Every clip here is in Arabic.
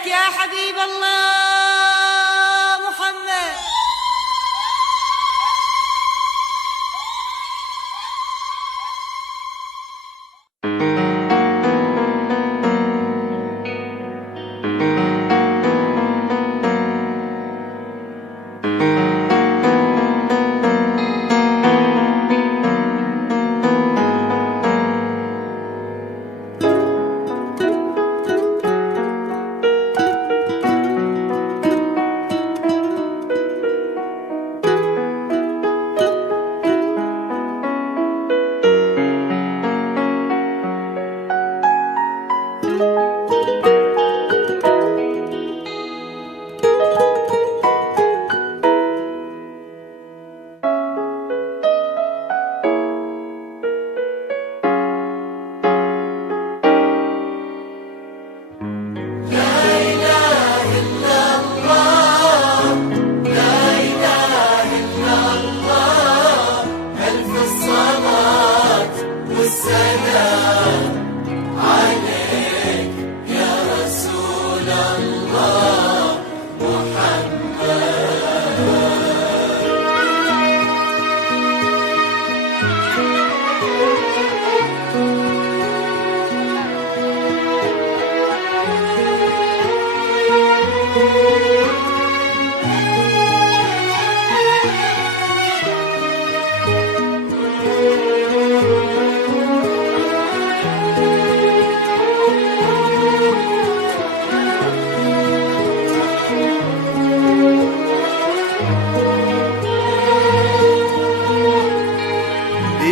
عليك يا حبيب الله محمد.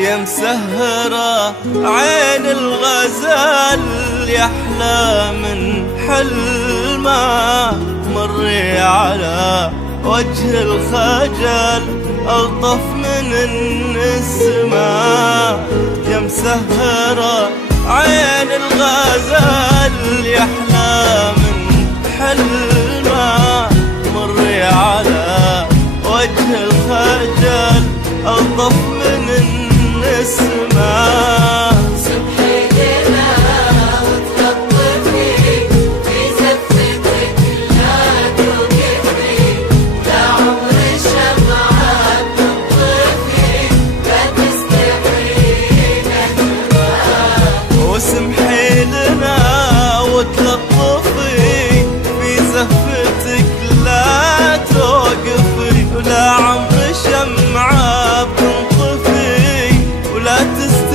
يا مسهرة عين الغزال يحلى من حلمه، مري على وجه الخجل ألطف من النسمة. يا مسهرة عين الغزال يحلى من حلمه، مري على وجه الخجل ألطف من النسمة. وسمحي لنا وتلطفي في زفتك لا توقفي، ولا عمر شمعة بتنطفي ولا تستحي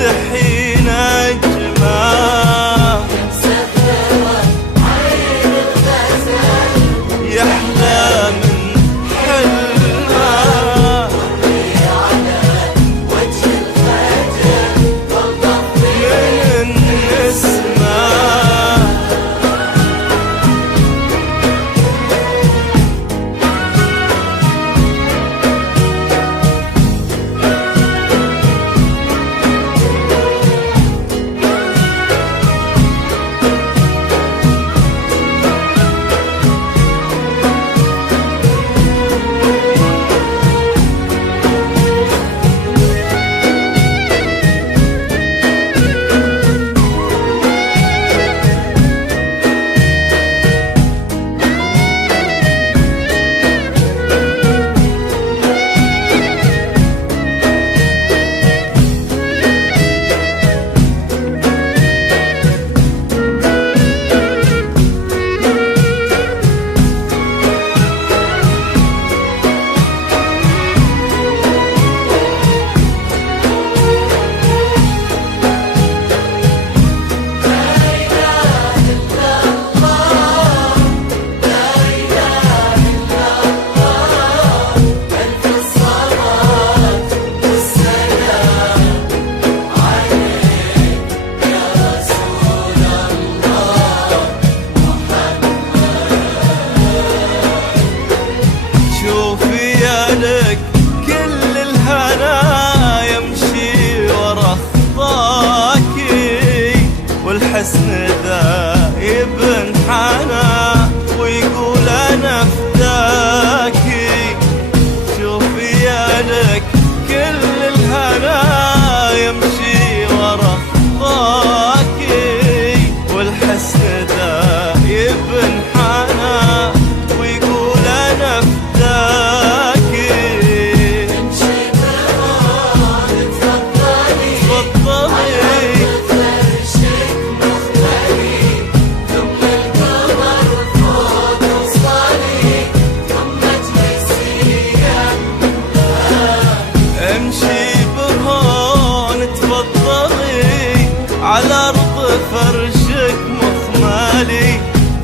امشي بهون تفضلي على ارض فرشك مخمالي،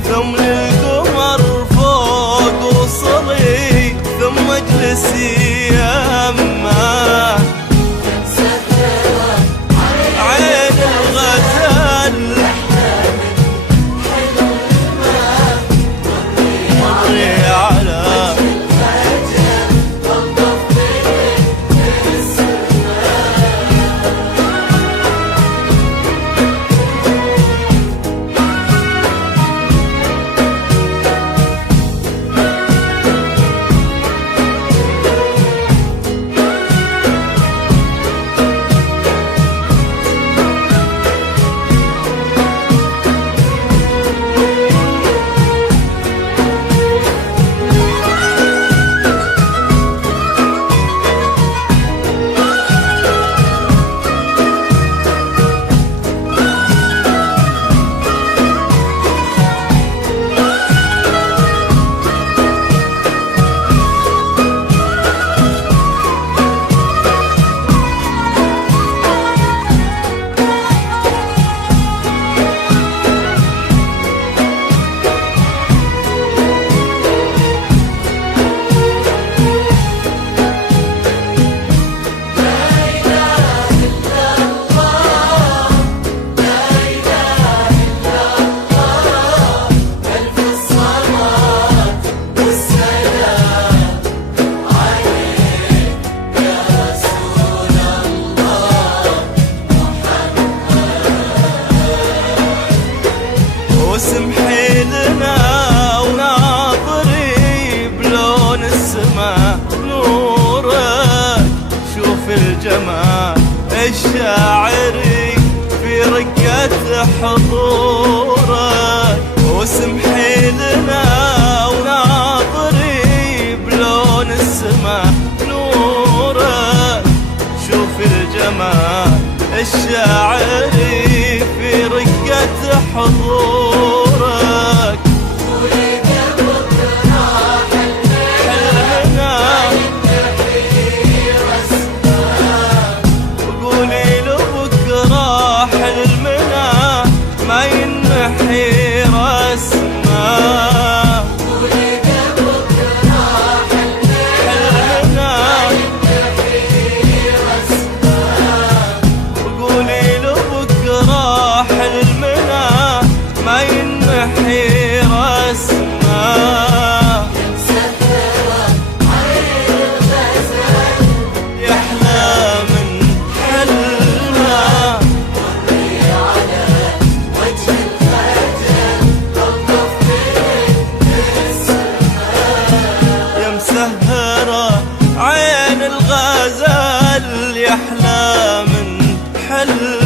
ثم للقمر فوق وصلي، ثم اجلسي يمه عين الغزال، مري على واسمحي لنا وناظري بلون السما نورك، شوف الجمال الشاعري في رقة حضورك. واسمحي لنا وناظري بلون السما نورك، شوف الجمال الشاعري في رقة حضورك. قولي له بكرة حلمنا ما ينحي رسمه، قولي له بكرة حلمنا ما ينحي رسمه. يحلى من حلمه يا مسهرة عين الغزال، يحلى من حلمه